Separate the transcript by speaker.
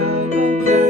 Speaker 1: 那么